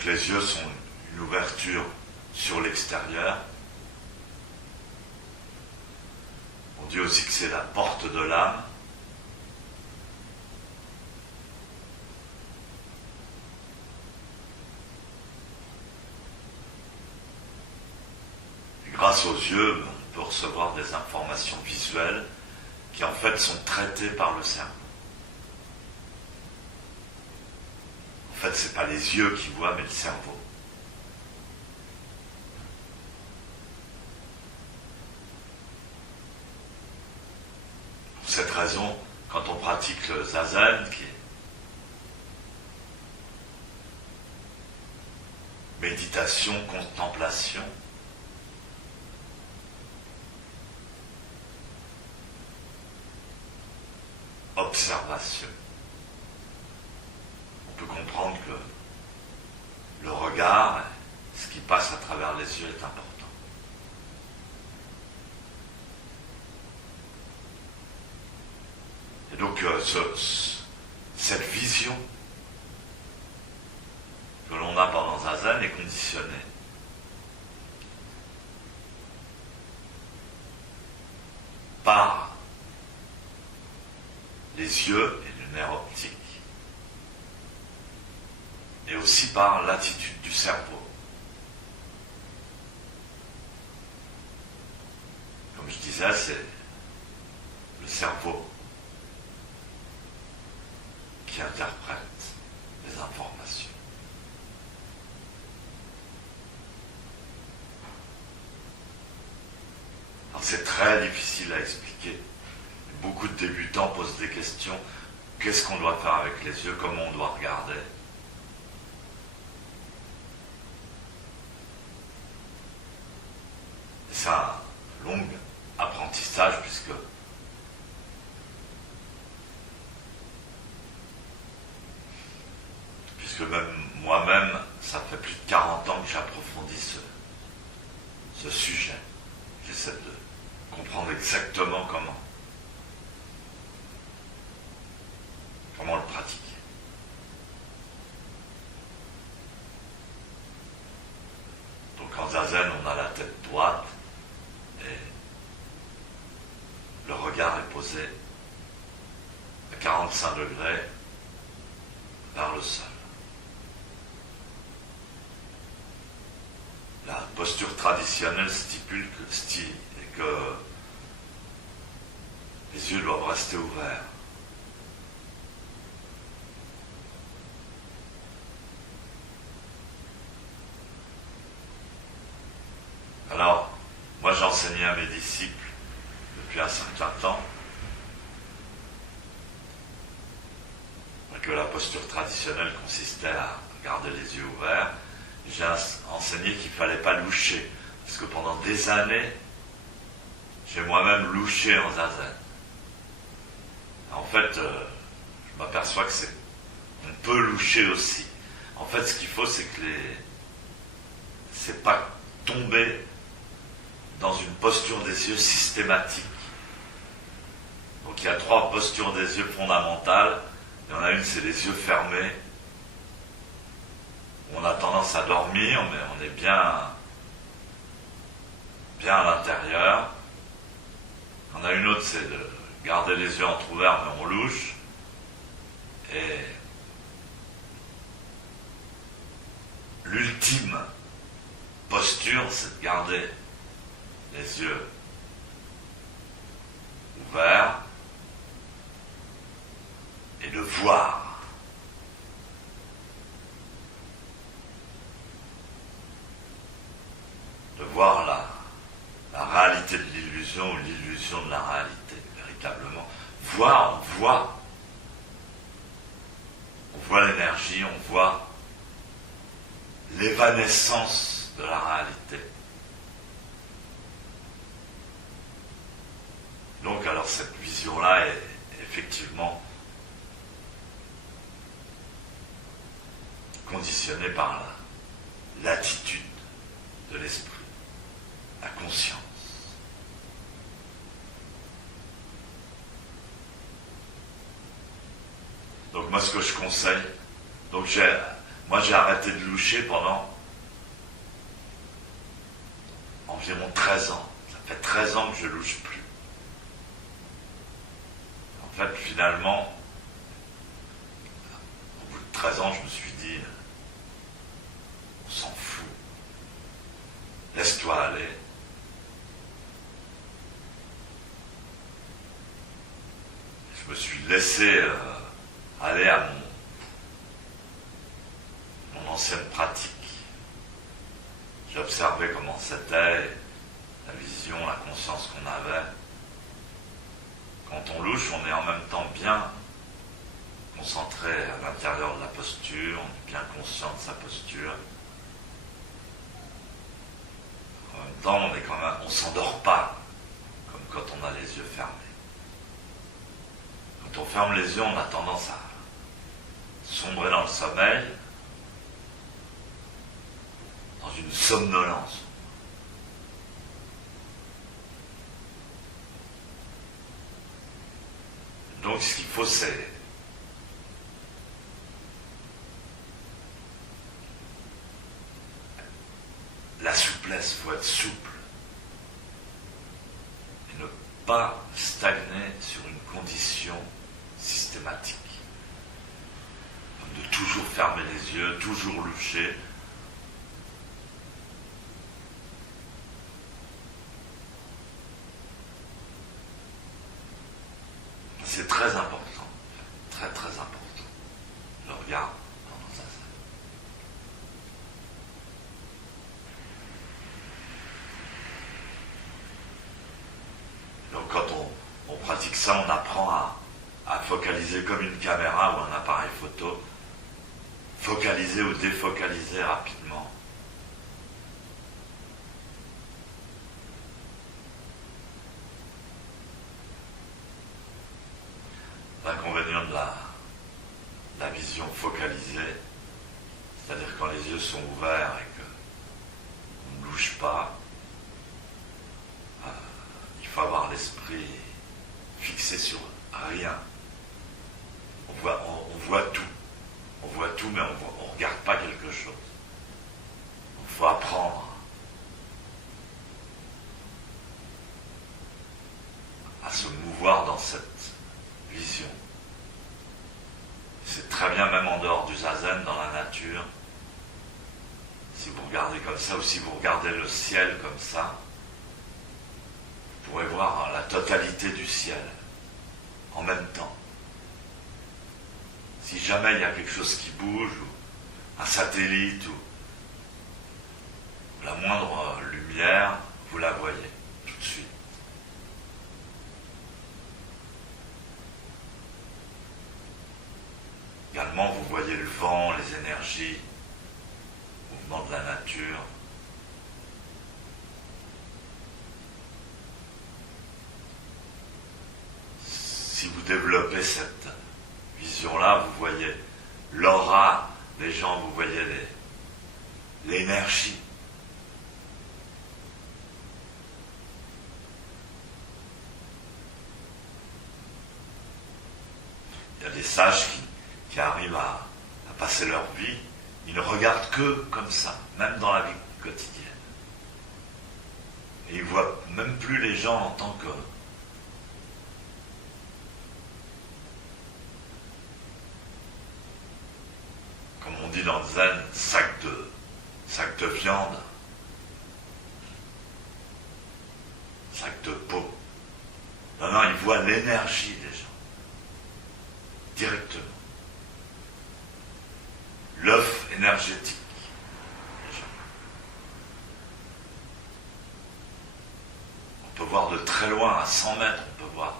Donc les yeux sont une ouverture sur l'extérieur. On dit aussi que c'est la porte de l'âme. Et grâce aux yeux, on peut recevoir des informations visuelles qui en fait sont traitées par le cerveau. En fait, c'est pas les yeux qui voient, mais le cerveau. Pour cette raison, quand on pratique le zazen, qui est méditation, contemplation, observation, on peut comprendre que le regard, ce qui passe à travers les yeux est important. Et donc cette vision que l'on a pendant Zazen est conditionnée par les yeux et le nerf optique, et aussi par l'attitude du cerveau. Comme je disais, c'est le cerveau qui interprète les informations. Alors c'est très difficile à expliquer. Beaucoup de débutants posent des questions. Qu'est-ce qu'on doit faire avec les yeux? Comment on doit regarder? C'est un long apprentissage puisque même moi-même, ça fait plus de 40 ans que j'approfondis ce sujet. J'essaie de comprendre exactement comment le pratiquer. Donc en Zazen, on a la tête droite et le regard est posé à 45 degrés vers le sol. La posture traditionnelle stipule que les yeux doivent rester ouverts. Alors, moi j'enseignais à mes disciples depuis un certain temps que la posture traditionnelle consistait à garder les yeux ouverts. J'ai enseigné qu'il ne fallait pas loucher, parce que pendant des années, j'ai moi-même louché en Zazen. En fait, je m'aperçois que on peut loucher aussi. En fait, ce qu'il faut, c'est que c'est pas tomber dans une posture des yeux systématique. Donc il y a 3 postures des yeux fondamentales. Il y en a une, c'est les yeux fermés. On a tendance à dormir, mais on est bien à l'intérieur. Il y en a une autre, c'est de garder les yeux entrouverts, mais on louche. Et l'ultime posture, c'est de garder les yeux ouverts et de voir. De voir la réalité de l'illusion ou l'illusion de la réalité, véritablement. Voir, on voit l'énergie, on voit l'évanescence de la réalité. Donc alors cette vision-là est effectivement conditionnée par l'attitude de l'esprit, la conscience. Donc moi ce que je conseille, donc Moi, j'ai arrêté de loucher pendant environ 13 ans. Ça fait 13 ans que je louche plus. En fait, finalement, au bout de 13 ans, je me suis dit, on s'en fout. Laisse-toi aller. Je me suis laissé aller à mon ancienne pratique. J'ai observé comment c'était, la vision, la conscience qu'on avait. Quand on louche, on est en même temps bien concentré à l'intérieur de la posture, on est bien conscient de sa posture. En même temps, on ne s'endort pas, comme quand on a les yeux fermés. Quand on ferme les yeux, on a tendance à sombrer dans le sommeil, dans une somnolence. Donc ce qu'il faut, c'est la souplesse, il faut être souple et ne pas stagner sur une condition systématique. De toujours fermer les yeux, toujours loucher. C'est très important, très très important, le regard pendant ça. Donc quand on pratique ça, on apprend à focaliser comme une caméra ou un appareil photo, focaliser ou défocaliser rapidement. L'inconvénient de la vision focalisée, c'est-à-dire quand les yeux sont ouverts et qu'on ne louche pas, il faut avoir l'esprit fixé sur rien. On voit tout. On voit tout, mais on ne regarde pas quelque chose. Il faut apprendre à se mouvoir dans cette vision. C'est très bien, même en dehors du zazen, dans la nature. Si vous regardez comme ça, ou si vous regardez le ciel comme ça, vous pourrez voir la totalité du ciel en même temps. Si jamais il y a quelque chose qui bouge, ou un satellite, ou la moindre lumière, vous la voyez tout de suite. Également, vous voyez le vent, les énergies, le mouvement de la nature. Si vous développez cette vision-là, vous voyez l'aura des gens, vous voyez l'énergie. Il y a des sages qui arrivent à passer leur vie, ils ne regardent que comme ça, même dans la vie quotidienne. Et ils ne voient même plus les gens en tant que comme on dit dans le zen, sac de viande, sac de peau. Non, ils voient l'énergie des gens, directement. L'œuf énergétique des gens. On peut voir de très loin, à 100 mètres, on peut voir